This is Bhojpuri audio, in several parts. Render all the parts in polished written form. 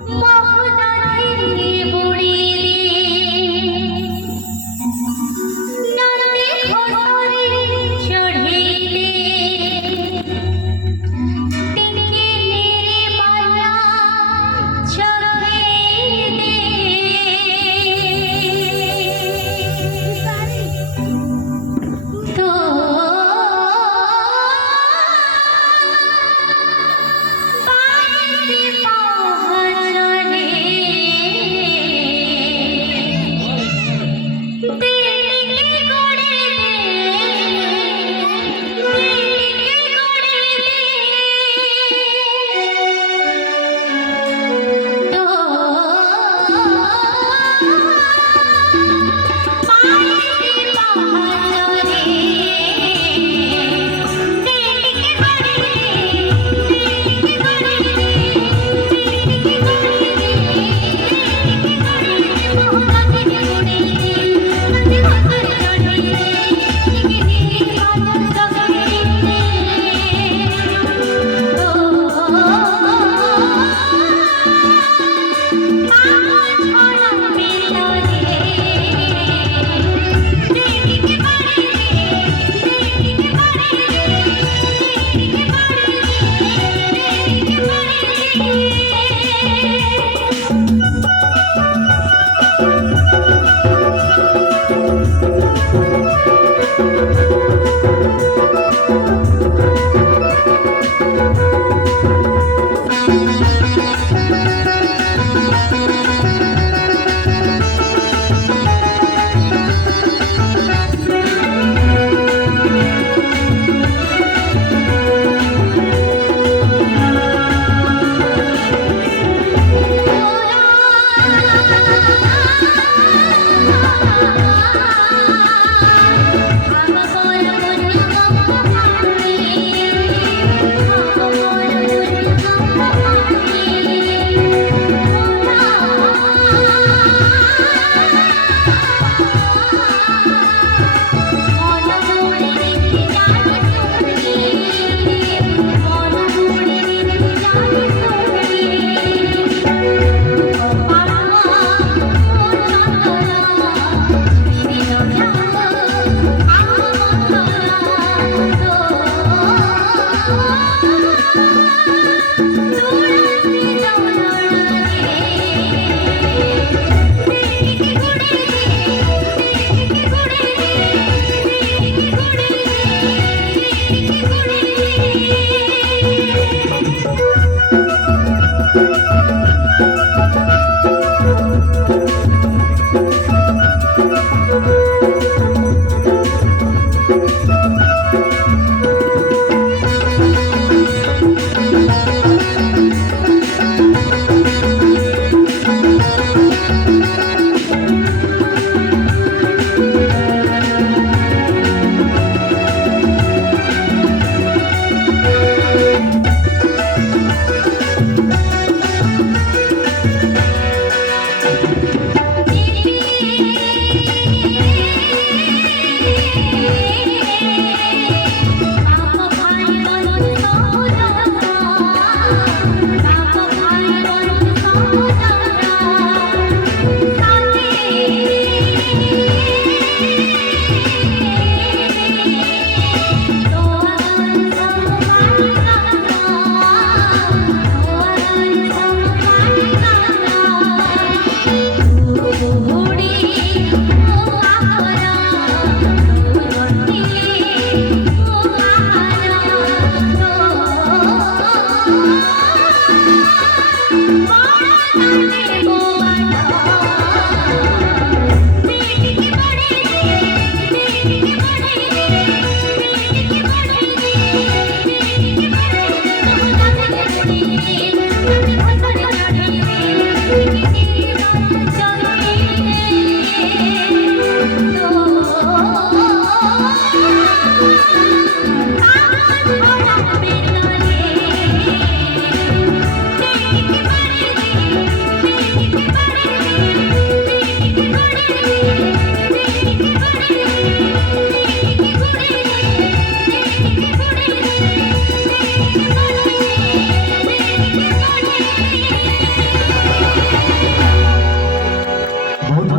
মহদাধি বুড়িরে নন্দে ঘোষরে চড়িলে টিঙ্কি মেরে মায়া চোখে দে তো বাড়িতে পাওয়া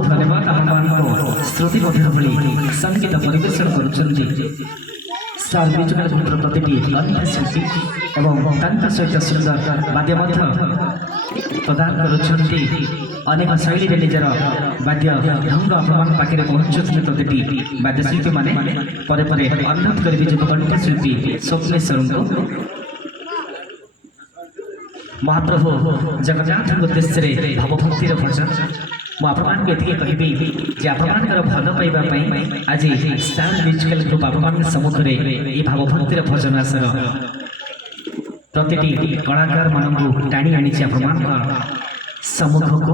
धन्यवाद आपको श्रुति मध्य भली संगीत परिवेषण करुछन्ति स्टार म्यूजिकल ग्रुपर प्रतिटी कंठशिल्पी एवं तांका सहित सुंदर वाद्य मध्य प्रदान करुछन्ति अनेक शैली रे निजर वाद्य ढंग अपमान पाखे पहुंचुछन्ति प्रतिटी वाद्यशिल्पी माने परे परे अनुरोध करिबि जे कंठशिल्पी स्वप्नेश्वर को महाप्रभु जगन्नाथ उद्देश्य रे भावभक्तिर भजन मु आपण को एतिके कहिबि जे आपण भल पाइबा पई आज स्टार म्यूजिकल ग्रुप आपण सम्मुख रे ई भावभक्तिर भजन आसर प्रतिटी कलाकार मानकु टाणी आनी आपण सम्मुख को